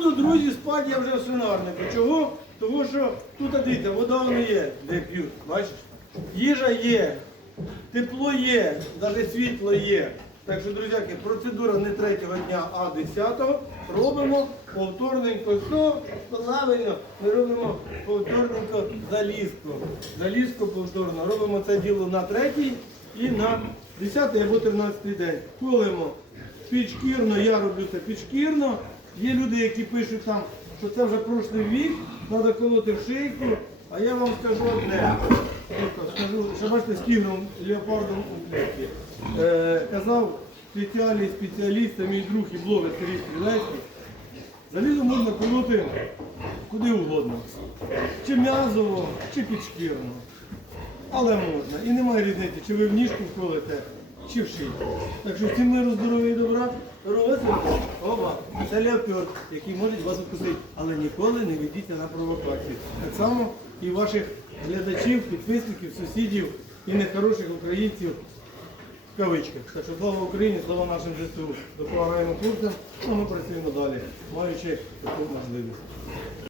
буду, друзі, спати я вже в свинарнику. Чого? Тому що тут, дивіться, вода вона є, де п'ють, бачиш? Їжа є, тепло є, навіть світло є. Так що, друзяки, процедура не третього дня, а десятого. Робимо повторненько. Що? Правильно, ми робимо повторненько залізку. Залізку повторно. Робимо це діло на третій і на 10 або 13 день. Колемо підшкірно, я роблю це підшкірно. Є люди, які пишуть там, що це вже прошлий вік, треба колоти в шийку. А я вам скажу одне. Скажу, що бачите, з леопардом у клітці. Е, казав спеціальний спеціаліст, це мій друг і блогер Сергій Стрілецький. Залізо можна колоти куди угодно. Чи м'язово, чи підшкірно. Але можна. І немає різниці, чи ви в ніжку вколите, чи в. Так що всім миру, здоров'я і добра. Ровесенько, оба, це леопард, який може вас укусити. Але ніколи не ведіться на провокації. Так само і ваших глядачів, підписників, сусідів і нехороших українців в кавичках. Так що слава Україні, слава нашим ЗСУ. Допомагаємо хлопцям, а ми працюємо далі, маючи таку можливість.